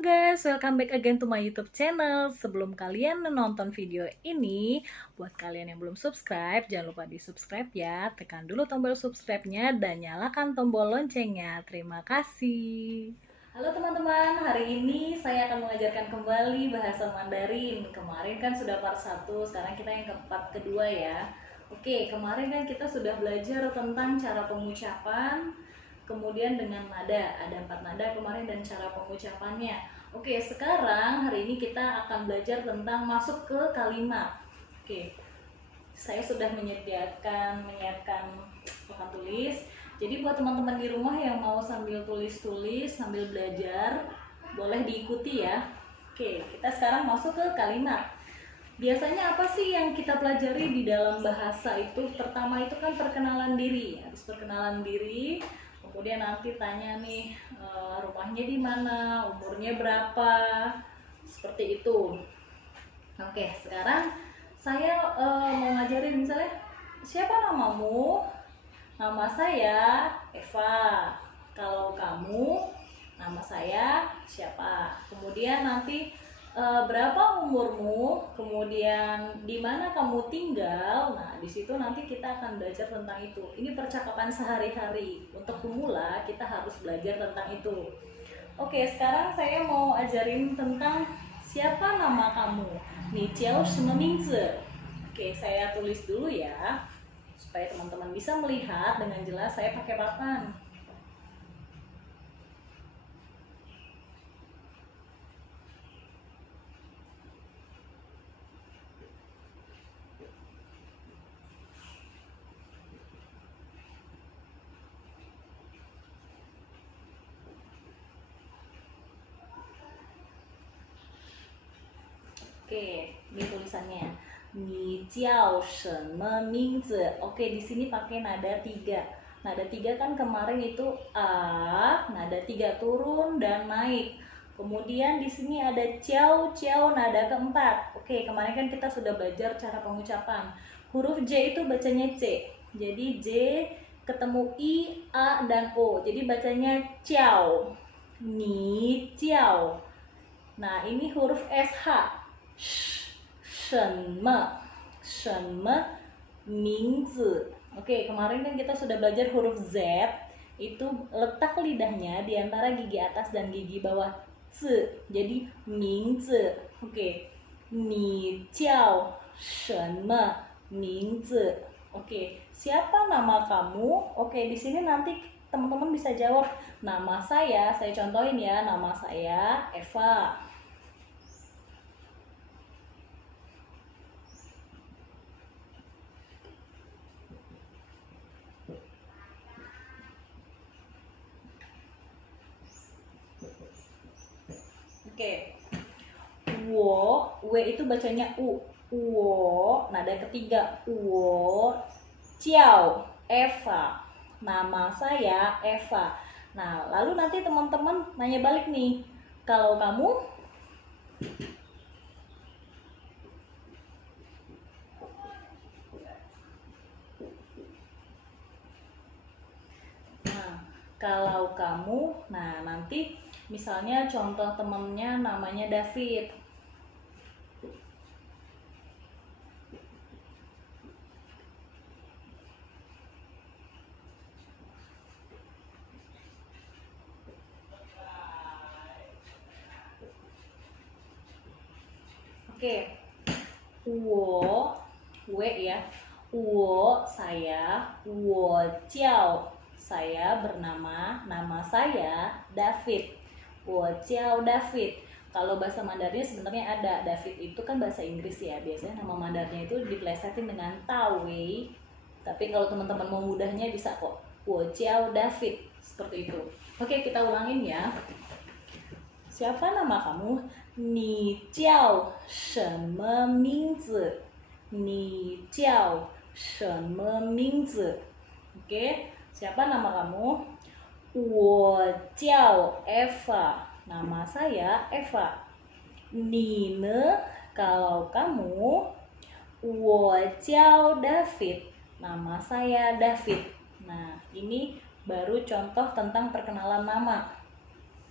guys, welcome back again to my YouTube channel. Sebelum kalian menonton video ini, buat kalian yang belum subscribe, jangan lupa di subscribe ya. Tekan dulu tombol subscribe-nya dan nyalakan tombol loncengnya. Terima kasih. Halo teman-teman, hari ini saya akan mengajarkan kembali bahasa Mandarin. Kemarin kan sudah part 1, sekarang kita yang part kedua ya. Oke, kemarin kan kita sudah belajar tentang cara pengucapan, kemudian dengan nada, ada 4 nada kemarin dan cara pengucapannya. Oke, sekarang hari ini kita akan belajar tentang masuk ke kalimat. Oke, saya sudah menyiapkan papan tulis. Jadi buat teman-teman di rumah yang mau sambil tulis-tulis, sambil belajar, boleh diikuti ya. Oke, kita sekarang masuk ke kalimat. Biasanya apa sih yang kita pelajari di dalam bahasa itu? Pertama itu kan perkenalan diri. Habis perkenalan diri, kemudian nanti tanya nih rumahnya di mana, umurnya berapa, seperti itu. Oke, sekarang saya mau ngajarin misalnya, siapa namamu? Nama saya Eva. Kalau kamu, nama saya siapa? Kemudian nanti berapa umurmu? Kemudian di mana kamu tinggal? Nah, di situ nanti kita akan belajar tentang itu. Ini percakapan sehari-hari. Untuk pemula kita harus belajar tentang itu. Oke, sekarang saya mau ajarin tentang siapa nama kamu. Ni jiao shime mingzi? Oke, saya tulis dulu ya, supaya teman-teman bisa melihat dengan jelas. Saya pakai papan. Oke, ini tulisannya. Ni jiao shime mingzi? Oke, di sini pakai nada 3. Nada 3 kan kemarin itu a, nada 3 turun dan naik. Kemudian di sini ada jiao, jiao nada keempat. Oke, kemarin kan kita sudah belajar cara pengucapan. Huruf J itu bacanya C. Jadi J ketemu I, A, dan O. Jadi bacanya jiao. Ni jiao. Nah, ini huruf SH. 什么名字? Oke, kemarin kan kita sudah belajar huruf Z, itu letak lidahnya di antara gigi atas dan gigi bawah z. Jadi 名字. Oke. 你叫什么名字? Oke, siapa nama kamu? Oke, di sini nanti teman-teman bisa jawab nama saya contohin ya, nama saya Eva. Oke. W itu bacanya U. Nada ketiga. Jiao Eva. Nama saya Eva. Nah, lalu nanti teman-teman nanya balik nih. Kalau kamu? Nah, kalau kamu, nah nanti misalnya contoh temennya namanya David. Oke. W ya. Saya, jiao, saya bernama, nama saya David. Jiao David. Kalau bahasa Mandarinnya sebenarnya ada. David itu kan bahasa Inggris ya. Biasanya nama Mandarinnya itu diplesetin dengan Tawei. Tapi kalau teman-teman mau mudahnya bisa kok. Jiao David. Seperti itu. Oke, kita ulangin ya. Siapa nama kamu? 你叫什么名字? 你叫什么名字? Oke, siapa nama kamu? 我叫 Eva. Nama saya Eva. 你呢? Kalau kamu? 我叫 David. Nama saya David. Nah, ini baru contoh tentang perkenalan nama.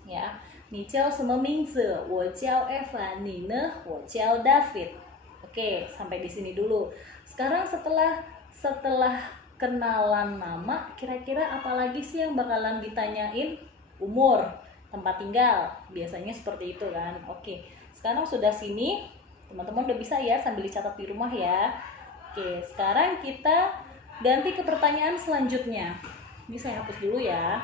Ya. 你叫什么名字？我叫 Eva. 你呢？我叫 David. Oke, sampai di sini dulu. Sekarang setelah kenalan nama, kira-kira apa lagi sih yang bakalan ditanyain? Umur, tempat tinggal. Biasanya seperti itu kan. Oke. Sekarang sudah sini, teman-teman udah bisa ya sambil dicatat di rumah ya. Oke, sekarang kita ganti ke pertanyaan selanjutnya. Ini saya hapus dulu ya.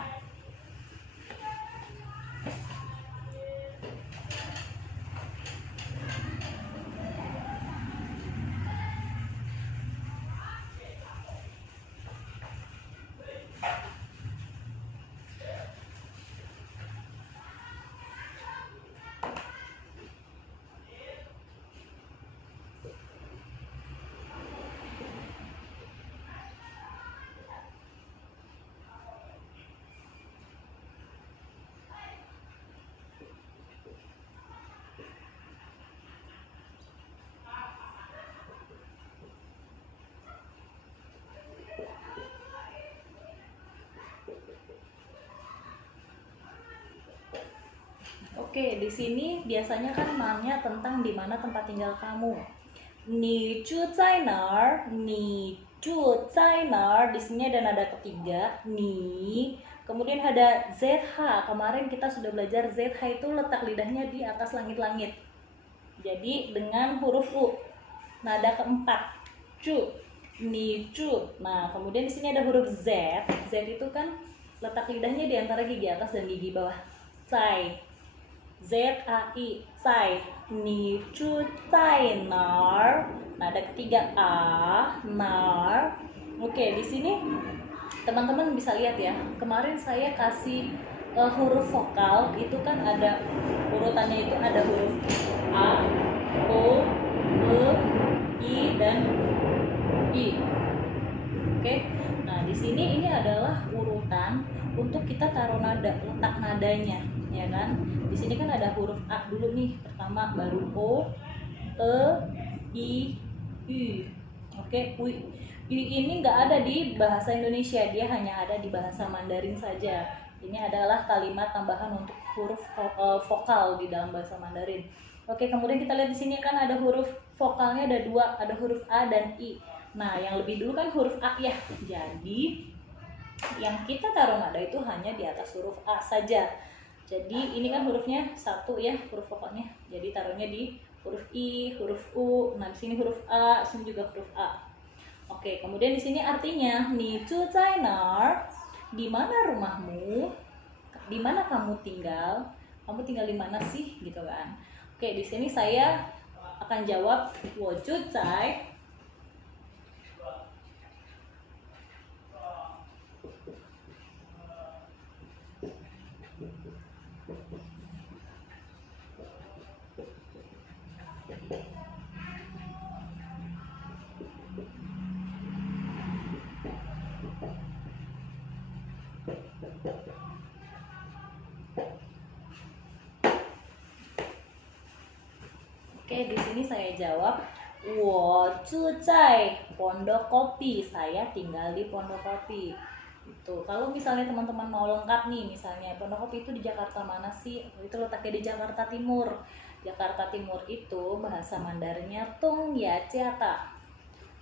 Oke, di sini biasanya kan nanya tentang di mana tempat tinggal kamu. Ni chu zai nar, ni chu zai nar. Di sini ada nada ketiga, ni. Kemudian ada ZH. Kemarin kita sudah belajar ZH itu letak lidahnya di atas langit-langit. Jadi dengan huruf U. Nada keempat, cu. Ni cu. Nah, kemudian di sini ada huruf Z. Z itu kan letak lidahnya di antara gigi atas dan gigi bawah. Zai. ZAI, Zai. Ni chu zai nar. Nada ketiga A, nar. Oke, di sini teman-teman bisa lihat ya. Kemarin saya kasih huruf vokal itu kan ada urutannya, itu ada huruf A, O, E, I dan I. Oke. Nah, di sini ini adalah urutan untuk kita taruh nada, letak nadanya, ya kan? Di sini kan ada huruf A dulu nih, pertama, baru O, E, I, U. Oke, U. U ini nggak ada di bahasa Indonesia, dia hanya ada di bahasa Mandarin saja. Ini adalah kalimat tambahan untuk huruf vokal di dalam bahasa Mandarin. Oke, kemudian kita lihat di sini kan ada huruf vokalnya ada dua, ada huruf A dan I. Nah, yang lebih dulu kan huruf A ya. Jadi yang kita taruh nada itu hanya di atas huruf A saja. Jadi ini kan hurufnya satu ya, huruf vokalnya. Jadi taruhnya di huruf I, huruf U. Nah, di sini huruf A, di sini juga huruf A. Oke, kemudian di sini artinya ni zu zai nar? Di mana rumahmu? Di mana kamu tinggal? Kamu tinggal di mana sih gitu kan? Oke, di sini saya akan jawab wo zu zai. Oke, di sini saya jawab wo zu zai Pondok Kopi. Saya tinggal di Pondok Kopi. Itu. Kalau misalnya teman-teman mau lengkap nih, misalnya Pondok Kopi itu di Jakarta mana sih? Itu letaknya di Jakarta Timur. Jakarta Timur itu bahasa Mandarinnya Tung Ya Ciata.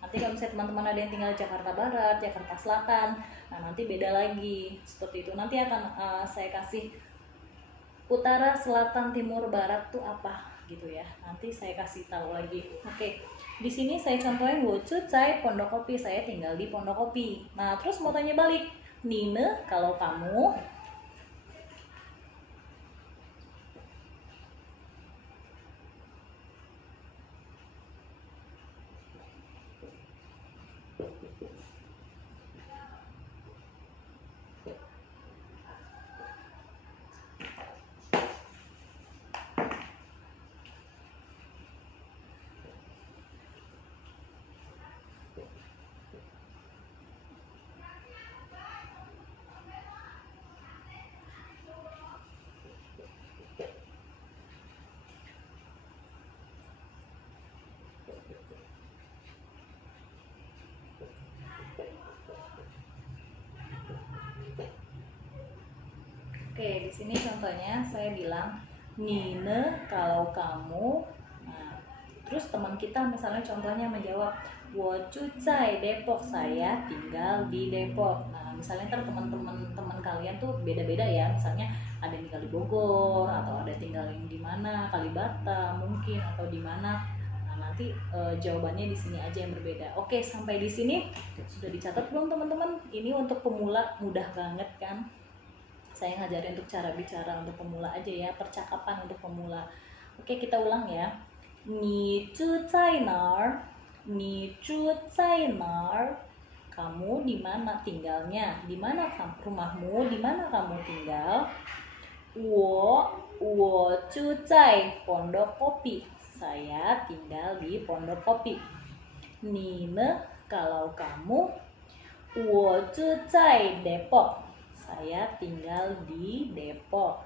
Nanti kalau misalnya teman-teman ada yang tinggal di Jakarta Barat, Jakarta Selatan, nah nanti beda lagi seperti itu. Nanti akan saya kasih utara, selatan, timur, barat tuh apa gitu ya. Nanti saya kasih tahu lagi. Oke. Di sini saya contohin wo zu zai Pondok Kopi, saya tinggal di Pondok Kopi. Nah, terus mau tanya balik, Nine, kalau kamu? di sini contohnya saya bilang Nine kalau kamu. Nah, terus teman kita misalnya contohnya menjawab wo住在 Depok, saya tinggal di Depok. Nah, misalnya ntar teman kalian tuh beda-beda ya. Misalnya ada yang tinggal di Bogor atau ada tinggal yang di mana, Kalibata mungkin atau di mana. Nah, nanti jawabannya di sini aja yang berbeda. Oke, sampai di sini sudah dicatat belum teman-teman? Ini untuk pemula mudah banget kan? Saya ngajarin untuk cara bicara untuk pemula aja ya, percakapan untuk pemula. Oke, kita ulang ya. Ni zhu zai nar? Ni zhu zai nar? Kamu di mana tinggalnya? Di mana rumahmu? Di mana kamu tinggal? Wo zhu zai Pondok Kopi. Saya tinggal di Pondok Kopi. Ni ne kalau kamu? Wo zhu zai Depok. Saya tinggal di Depok.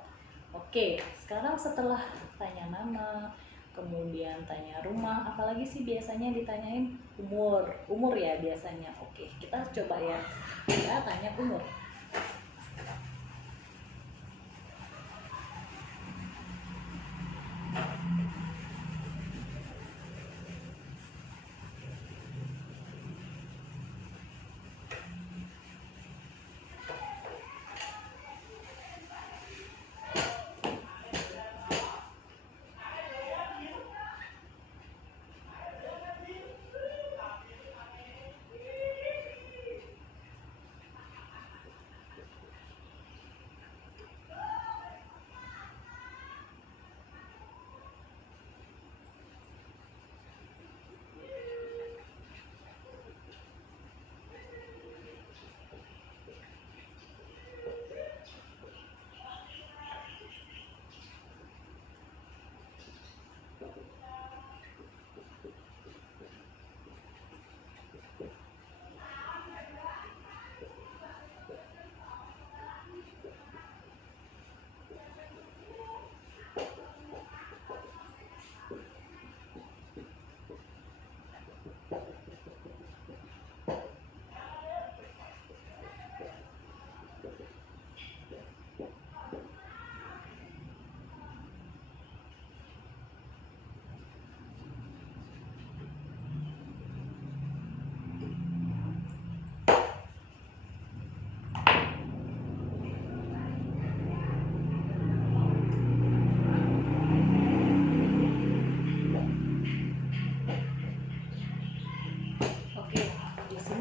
Oke, sekarang setelah tanya nama, kemudian tanya rumah, apalagi sih biasanya ditanyain umur ya biasanya. Oke, kita coba ya, kita tanya umur.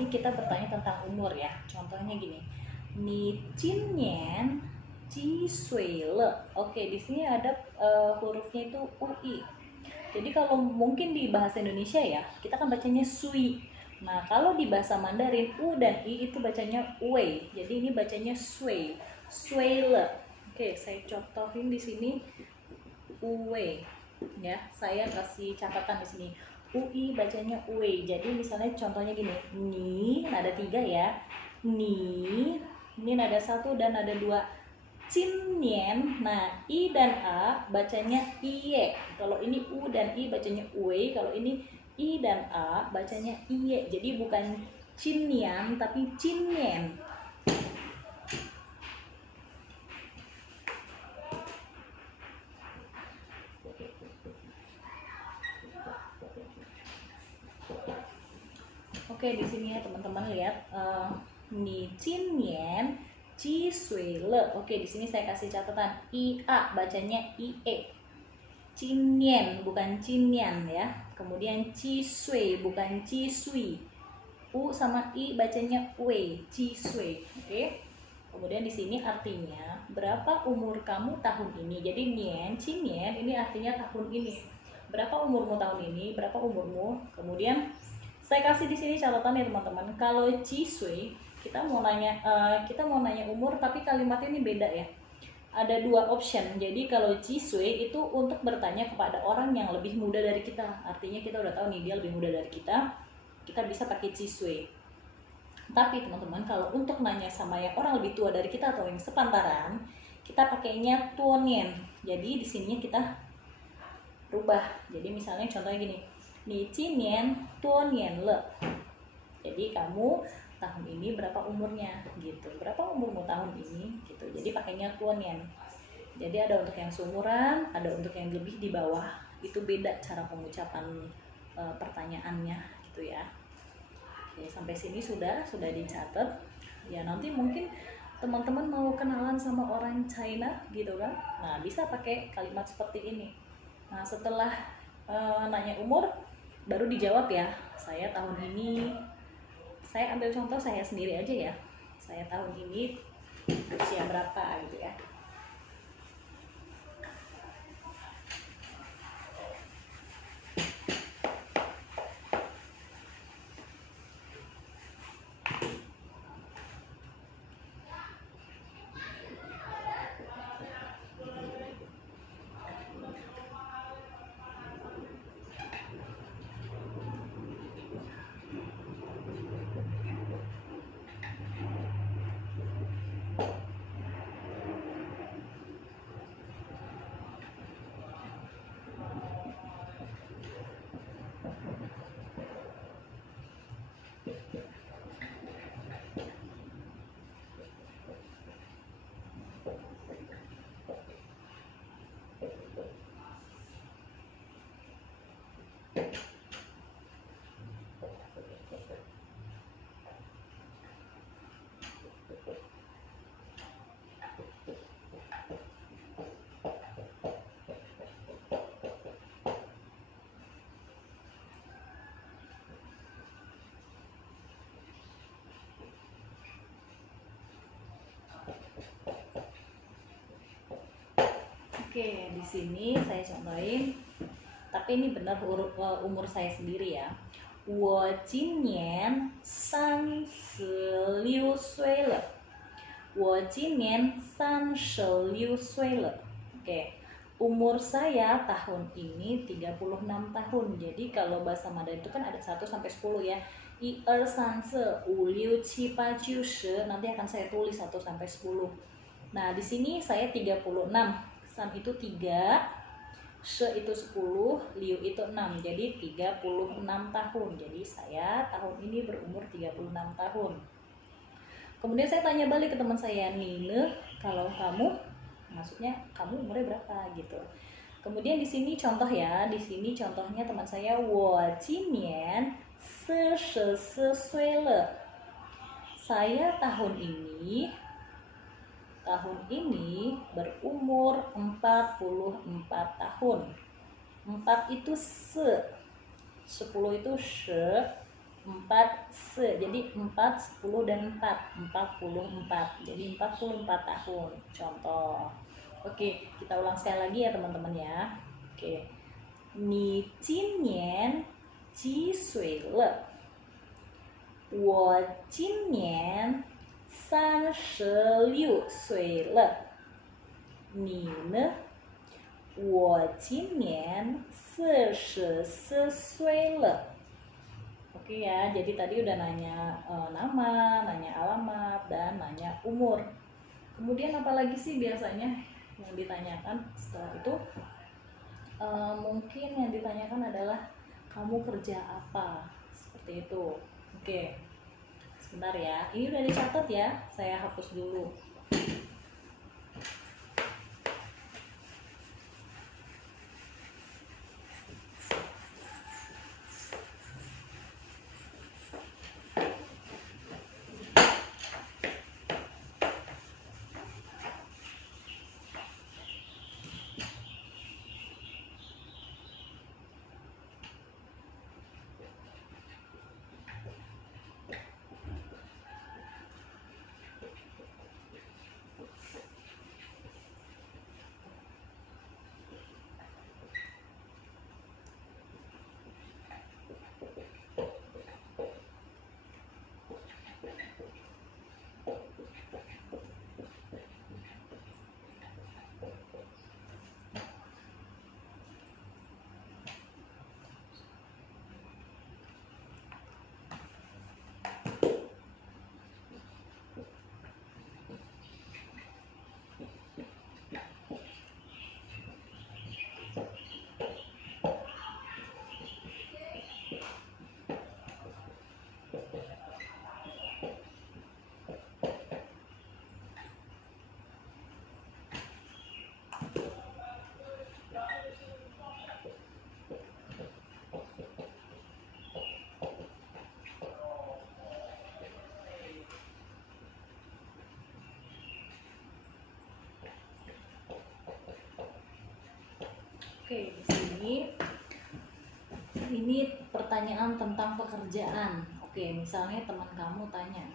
Kita bertanya tentang umur ya. Contohnya gini. Ni jin nian ji sui le. Oke, di sini ada hurufnya itu ui. Jadi kalau mungkin di bahasa Indonesia ya, kita kan bacanya sui. Nah, kalau di bahasa Mandarin u dan i itu bacanya wei. Jadi ini bacanya sui. Sui le. Oke, saya contohin di sini uwe. Ya, saya kasih catatan di sini. UI bacanya UE. Jadi misalnya contohnya gini, ni nada 3 ya, ni, ini nada 1 dan nada 2. Cinien, nah i dan a bacanya iye. Kalau ini u dan i bacanya ue. Kalau ini i dan a bacanya iye. Jadi bukan cinian tapi cinien. Oke, di sini ya teman-teman lihat ni jin nian ji sui le. Oke, di sini saya kasih catatan i a bacanya i e. Jin nian bukan jin nian ya. Kemudian ji sui bukan ji sui. U sama i bacanya ue, ji sui. Oke. Kemudian di sini artinya berapa umur kamu tahun ini. Jadi nian, jin nian ini artinya tahun ini. Berapa umurmu tahun ini? Berapa umurmu? Kemudian saya kasih di sini catatan ya teman-teman. Kalau Cisui kita mau nanya umur tapi kalimatnya ini beda ya. Ada 2 option. Jadi kalau Cisui itu untuk bertanya kepada orang yang lebih muda dari kita. Artinya kita udah tahu nih dia lebih muda dari kita. Kita bisa pakai Cisui. Tapi teman-teman kalau untuk nanya sama yang orang lebih tua dari kita atau yang sepantaran, kita pakainya tuonien. Jadi di sininya kita rubah. Jadi misalnya contohnya gini. Ni jin nian duo nian le. Jadi kamu tahun ini berapa umurnya gitu. Berapa umurmu tahun ini gitu. Jadi pakainya duo nian. Jadi ada untuk yang seumuran, ada untuk yang lebih di bawah. Itu beda cara pengucapan pertanyaannya gitu ya. Oke, sampai sini sudah dicatat. Ya, nanti mungkin teman-teman mau kenalan sama orang China gitu kan. Nah, bisa pakai kalimat seperti ini. Nah, setelah nanya umur baru dijawab ya. Saya tahun ini, saya ambil contoh saya sendiri aja ya. Saya tahun ini usia berapa gitu ya. Oke, di sini saya contohin, tapi ini benar umur saya sendiri ya. 我今年36岁了。我今年36岁了。Oke, umur saya tahun ini 36 tahun. Jadi kalau bahasa Mandarin itu kan ada 1 sampai 10 ya. 1 2 3 4 5 6 7 8 9 10. Nanti akan saya tulis 1 sampai 10. Nah, di sini saya 36. San itu 3, she itu 10, liu itu 6. Jadi 36 tahun. Jadi saya tahun ini berumur 36 tahun. Kemudian saya tanya balik ke teman saya, Nine, kalau kamu, maksudnya kamu umurnya berapa gitu. Kemudian di sini contoh ya, di sini contohnya teman saya, 我今年44岁了。Saya tahun ini berumur 44 tahun. 4 itu se, 10 itu she, 4 se. Jadi 4, 10 dan 4, 44. Jadi 44 tahun. Contoh. Oke, kita ulang sekali lagi ya teman-teman ya. Oke. 你今年几岁了？我今年36岁了。你呢？我今年44岁了。Oke ya, jadi tadi udah nanya nama, nanya alamat, dan nanya umur. Kemudian apalagi sih biasanya yang ditanyakan setelah itu? Mungkin yang ditanyakan adalah kamu kerja apa? Seperti itu. Oke, sebentar ya. Ini udah dicatat ya, saya hapus dulu. Oke, di sini ini pertanyaan tentang pekerjaan. Oke, misalnya teman kamu tanya,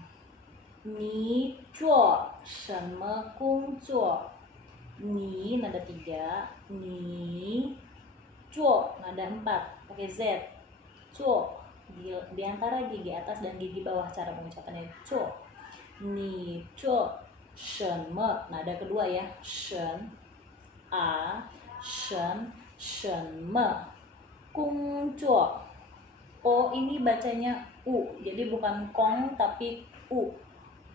"Ni zuo shenme gongzuo?" Ni nada 3, ni zuo nada 4, pakai Z. Zuo di antara gigi atas dan gigi bawah cara pengucapannya zuo. Ni zuo shenme nada kedua ya, shen a shenme gongzuo. O ini bacanya U, jadi bukan kong tapi U.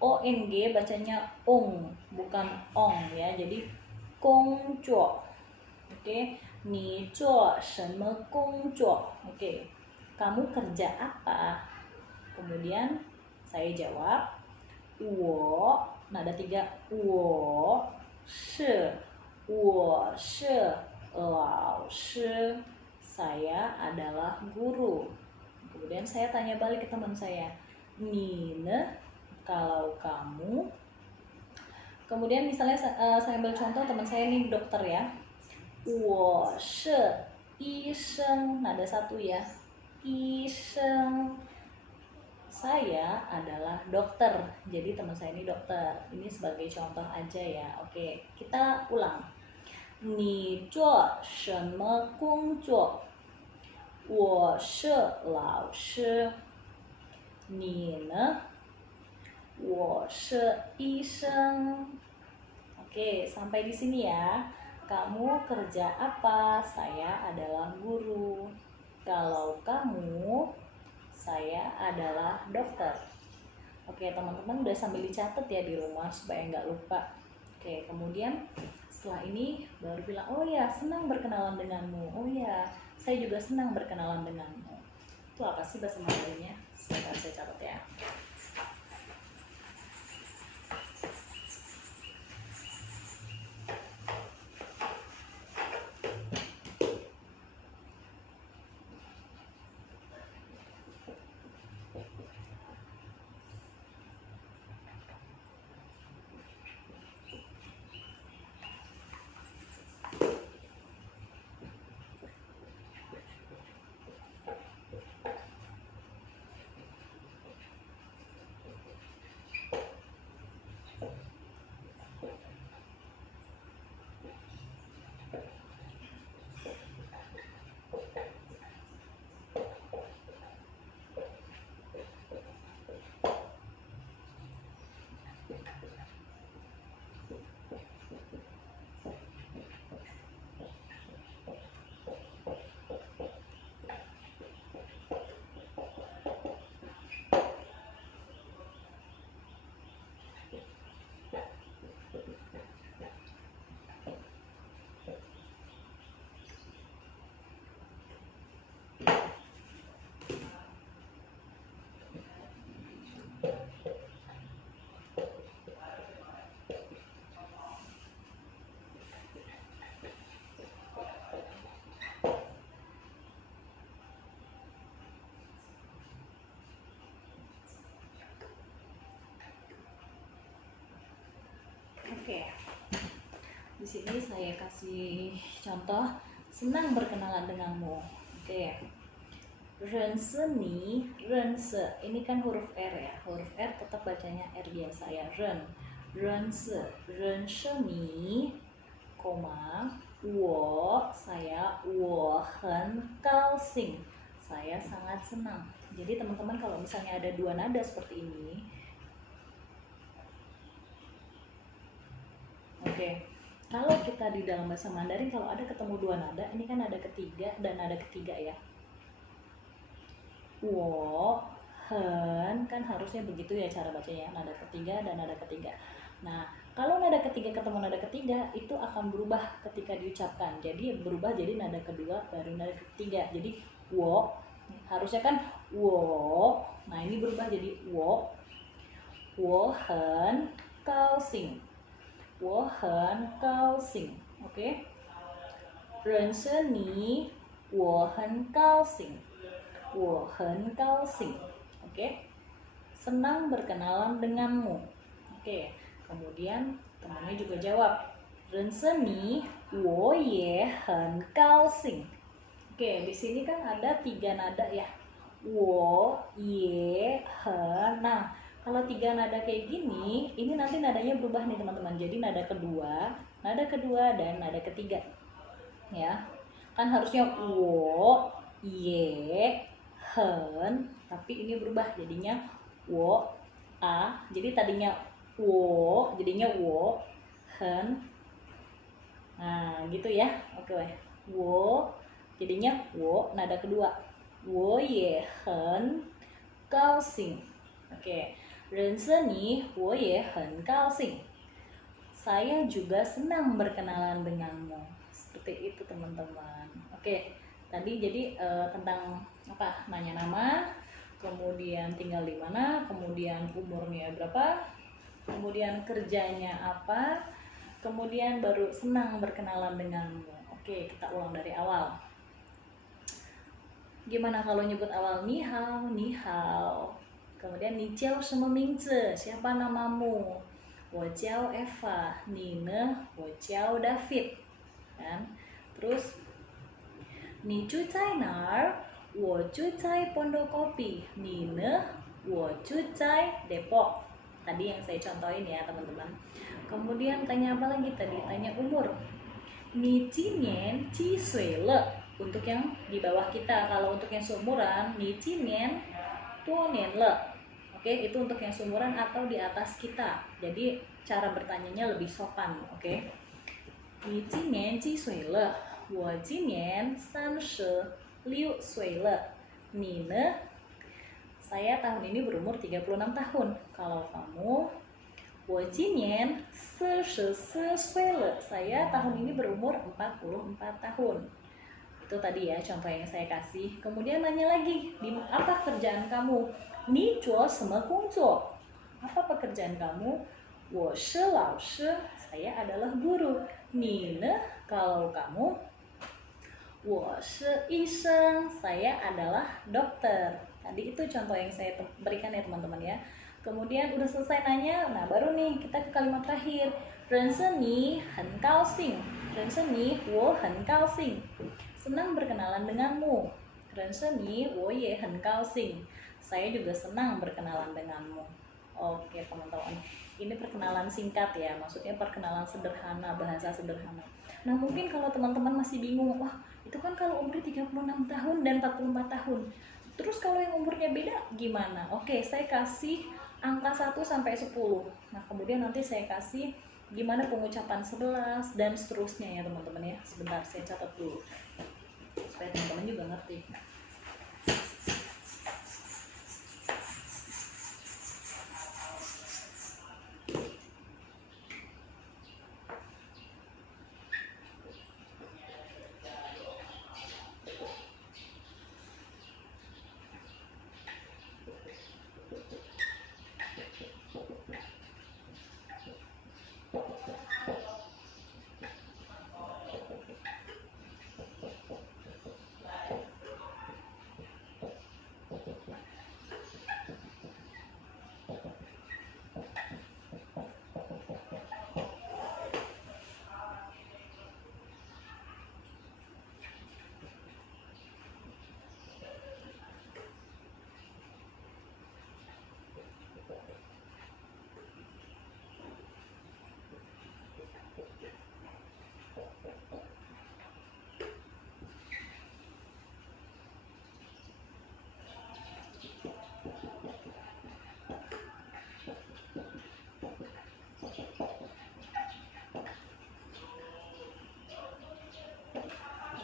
ONG bacanya ong, bukan ong ya. Jadi gongzuo. Oke, ni zuo shenme gongzuo. Oke, kamu kerja apa? Kemudian saya jawab, wo nada 3, wo shi lao shi, saya adalah guru. Kemudian saya tanya balik ke teman saya, ni ne, kalau kamu. Kemudian misalnya saya ambil contoh teman saya ini dokter ya, wo shi yi sheng, nada 1 ya, yi sheng, saya adalah dokter. Jadi teman saya ini dokter. Ini sebagai contoh aja ya. Oke, kita ulang. Ni zuo shenme gongzuo? 我是老师。你呢？我是医生。Oke, sampai di sini ya. Kamu kerja apa? Saya adalah guru. Kalau kamu, saya adalah dokter. Oke, teman-teman udah sambil dicatat ya di rumah supaya nggak lupa. Oke, kemudian setelah ini baru bilang, oh ya, senang berkenalan denganmu. Oh ya, saya juga senang berkenalan denganmu. Itu apa sih bahasa Mandarinnya? Sebentar saya catat ya. Oke, di sini saya kasih contoh, senang berkenalan denganmu. Oke, rense ni, rense ini kan huruf R ya, huruf R tetap bacanya R biasa ya, rense ni, koma, wo, saya, wo hen kaoxing, saya sangat senang. Jadi teman-teman kalau misalnya ada dua nada seperti ini, oke, kalau kita di dalam bahasa Mandarin kalau ada ketemu dua nada, ini kan nada ketiga dan nada ketiga ya. Wo, hen, kan harusnya begitu ya cara bacanya, nada ketiga dan nada ketiga. Nah, kalau nada ketiga ketemu nada ketiga, itu akan berubah ketika diucapkan. Jadi berubah jadi nada kedua baru nada ketiga. Jadi wo, harusnya kan wo. Nah, ini berubah jadi wo. Wo hen kaoxing. 我很高兴 oke, 认识你我很高兴我很高兴 oke, senang berkenalan denganmu. Oke, kemudian temannya juga jawab, 人生你我也很高兴. Oke, di sini kan ada 3 nada ya. Wo, ye, hen. Nah, kalau 3 nada kayak gini, ini nanti nadanya berubah nih teman-teman. Jadi nada kedua dan nada ketiga. Ya. Kan harusnya wo, ye, hen, tapi ini berubah jadinya wo, a. Jadi tadinya wo, jadinya wo, hen. Nah, gitu ya. Oke, wo jadinya wo nada kedua. Wo ye hen gao xing. Oke. 人生你我也很高兴. Saya juga senang berkenalan denganmu. Seperti itu teman-teman. Oke. Tadi jadi tentang apa? Nanya nama, kemudian tinggal di mana, kemudian umurnya berapa, kemudian kerjanya apa, kemudian baru senang berkenalan denganmu. Oke, kita ulang dari awal. Gimana kalau nyebut awal? Ni hao, ni hao. Kemudian ni jiao sheme mingzi? Siapa namamu? Wo jiao Eva. Ni ne? Wo jiao David. Kan? Terus ni住在哪儿? Wo住在 Pondokopi. Ni ne? Wo住在 Depok. Tadi yang saya contohin ya teman-teman. Kemudian tanya apa lagi tadi? Tanya umur. Ni jinian ji sui le. Untuk yang di bawah kita. Kalau untuk yang seumuran, ni jinian tuo nian le. Oke, itu untuk yang seumuran atau di atas kita. Jadi cara bertanyanya lebih sopan. Oke. Ni jinian ji sui le. Wo jinian 36 岁了. Ni ne? Saya tahun ini berumur 36 tahun. Kalau kamu, 我今年44岁了. Saya tahun ini berumur 44 tahun. Itu tadi ya contoh yang saya kasih. Kemudian nanya lagi, di apa kerjaan kamu? 你做什么工作? Apa pekerjaan kamu? 我是老师. Saya adalah guru. 你呢? Kalau kamu? 我是医生. Saya adalah dokter. Tadi itu contoh yang saya berikan ya teman-teman ya. Kemudian udah selesai nanya, nah baru nih kita ke kalimat terakhir. 人生你很高兴. 人生你我很高兴. Senang berkenalan denganmu. 人生你我也很高兴. Saya juga senang berkenalan denganmu. Oke teman-teman, ini perkenalan singkat ya, maksudnya perkenalan sederhana, bahasa sederhana. Nah mungkin kalau teman-teman masih bingung, wah itu kan kalau umurnya 36 tahun dan 44 tahun. Terus kalau yang umurnya beda gimana? Oke, saya kasih angka 1 sampai 10. Nah, kemudian nanti saya kasih gimana pengucapan 11 dan seterusnya ya, teman-teman ya. Sebentar saya catat dulu. Supaya teman-teman juga ngerti.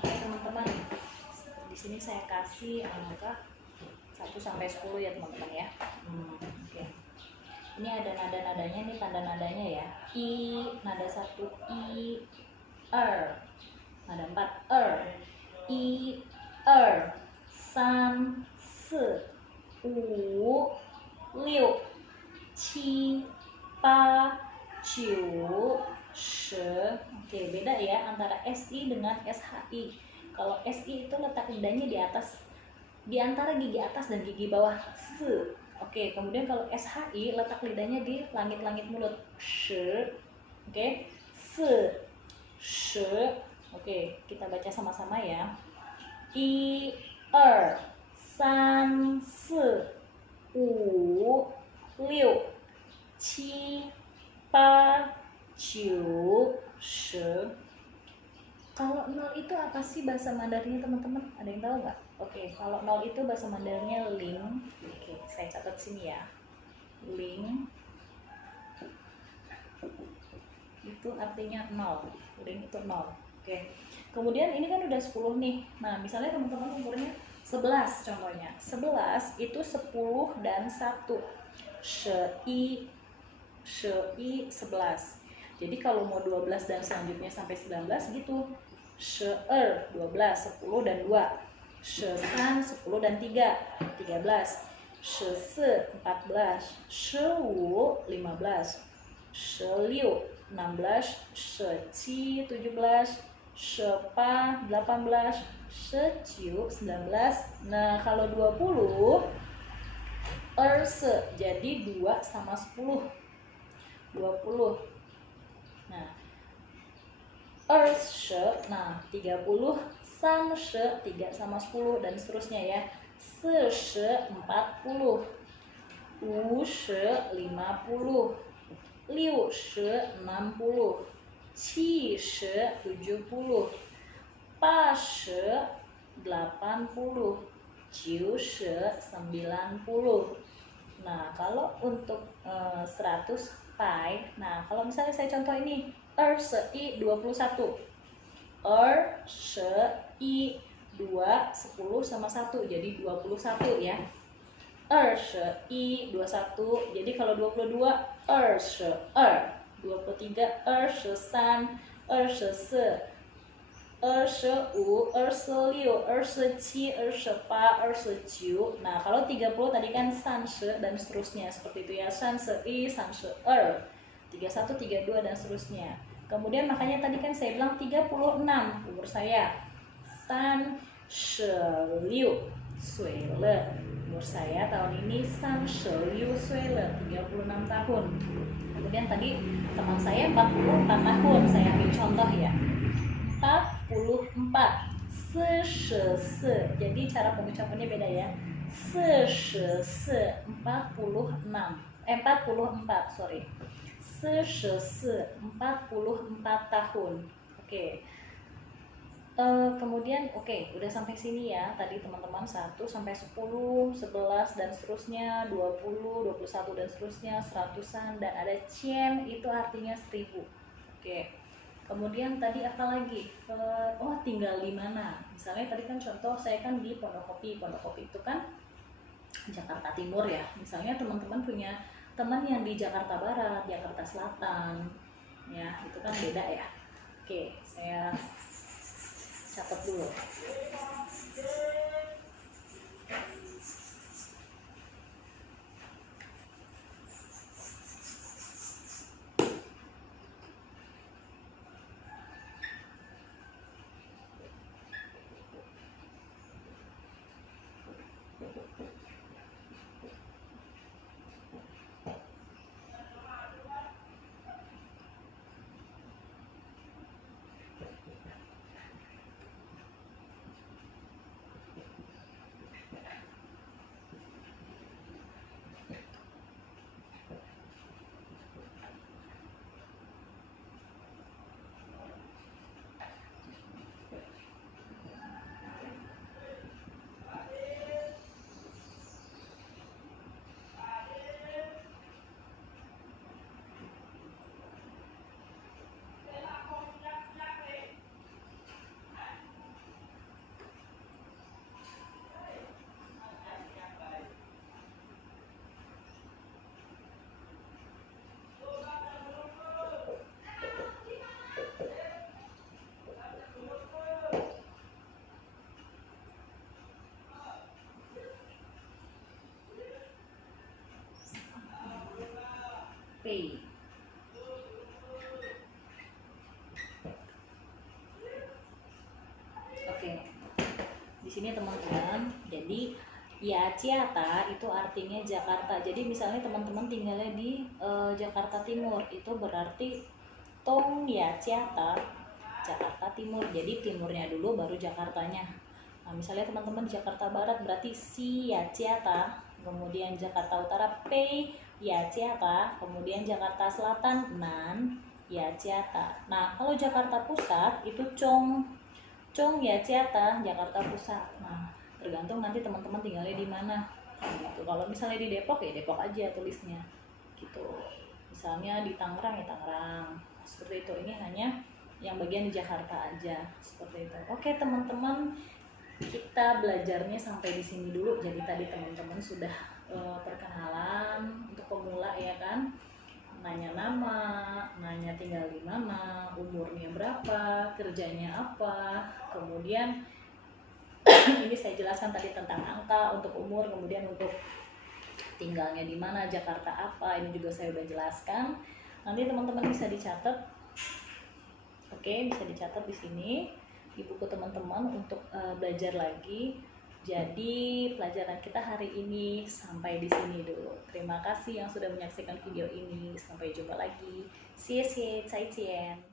Teman-teman, di sini saya kasih angka 1 sampai 10 ya teman-teman ya. Oke. Ini ada nada-nadanya nih, tanda nadanya ya. I, nada 1 I, nada 4 I, 2 3 4 5 6 7 8 9 10. Oke, beda ya antara SI dengan SHI. Kalau SI itu letak lidahnya di atas, di antara gigi atas dan gigi bawah. Oke, kemudian kalau SHI letak lidahnya di langit-langit mulut. Oke, she. Oke, kita baca sama-sama ya. 1 2 3 4 5 6 7 8 9 10. Kalau 0 itu apa sih bahasa Mandarinnya teman-teman? Ada yang tahu nggak? Oke, kalau 0 itu bahasa Mandarinnya ling. Oke, saya catat sini ya. Ling itu artinya 0. Ling itu 0. Oke. Kemudian ini kan udah 10 nih. Nah, misalnya teman-teman umurnya 11 contohnya. 11 itu 10 dan 1. Shei 11. Jadi kalau mau 12 dan selanjutnya sampai 19 gitu. 12, 10 dan 2. 10 dan 3, 13. 14, 15, 16, 17, 18, 19. Nah, kalau 20 jadi 2 sama 10. 20. Nah, 20. Nah, 30 3 sama 10 dan seterusnya ya. 40, 50, 60, 70, 80, 80, 90. Nah, kalau untuk 100 pi, nah kalau misalnya saya contoh ini 21, 2 10 sama 1 jadi 21 ya. 21, jadi kalau 22 23, 23, 24, 25, 26, 27, 28, 29. Nah, kalau 30 tadi kan 30 dan seterusnya seperti itu ya. 31, 32, 31, 32 dan seterusnya. Kemudian makanya tadi kan saya bilang 36 umur saya. 36岁了. Umur saya tahun ini 36岁了, 36 tahun. Kemudian tadi teman saya 44 tahun, saya ambil contoh ya. 44, 44. Jadi cara pengucapannya beda ya. 44, 44, sorry. 44, 44 tahun. Oke. Kemudian udah sampai sini ya. Tadi teman-teman 1 sampai 10, 11 dan seterusnya, 20, 21 dan seterusnya, 100-an dan ada cien itu artinya 1000. Oke. Kemudian tadi apa lagi? Tinggal di mana? Misalnya tadi kan contoh saya kan di Pondokopi. Pondokopi itu kan Jakarta Timur ya. Misalnya teman-teman punya teman yang di Jakarta Barat, Jakarta Selatan, ya itu kan beda ya. Oke, saya catat dulu. P. Oke. Di sini teman-teman, jadi Yaciata itu artinya Jakarta. Jadi misalnya teman-teman tinggalnya di Jakarta Timur, itu berarti Tong Yaciata Jakarta Timur. Jadi timurnya dulu baru Jakartanya. Nah, misalnya teman-teman Jakarta Barat berarti Ciata, kemudian Jakarta Utara Ciata, kemudian Jakarta Selatan Ciata. Nah, kalau Jakarta Pusat itu Ciata, Jakarta Pusat. Nah, tergantung nanti teman-teman tinggalnya di mana. Gitu. Kalau misalnya di Depok ya Depok aja tulisnya. Gitu. Misalnya di Tangerang ya Tangerang. Seperti itu. Ini hanya yang bagian di Jakarta aja, seperti itu. Oke teman-teman, kita belajarnya sampai di sini dulu. Jadi tadi teman-teman sudah perkenalan untuk pemula ya kan, nanya nama, nanya tinggal di mana, umurnya berapa, kerjanya apa, kemudian ini saya jelaskan tadi tentang angka untuk umur, kemudian untuk tinggalnya di mana, Jakarta apa, ini juga saya udah jelaskan. Nanti teman-teman bisa dicatat. Oke, bisa dicatat di sini di buku teman-teman untuk belajar lagi. Jadi pelajaran kita hari ini sampai di sini dulu. Terima kasih yang sudah menyaksikan video ini. Sampai jumpa lagi. See you, 再见.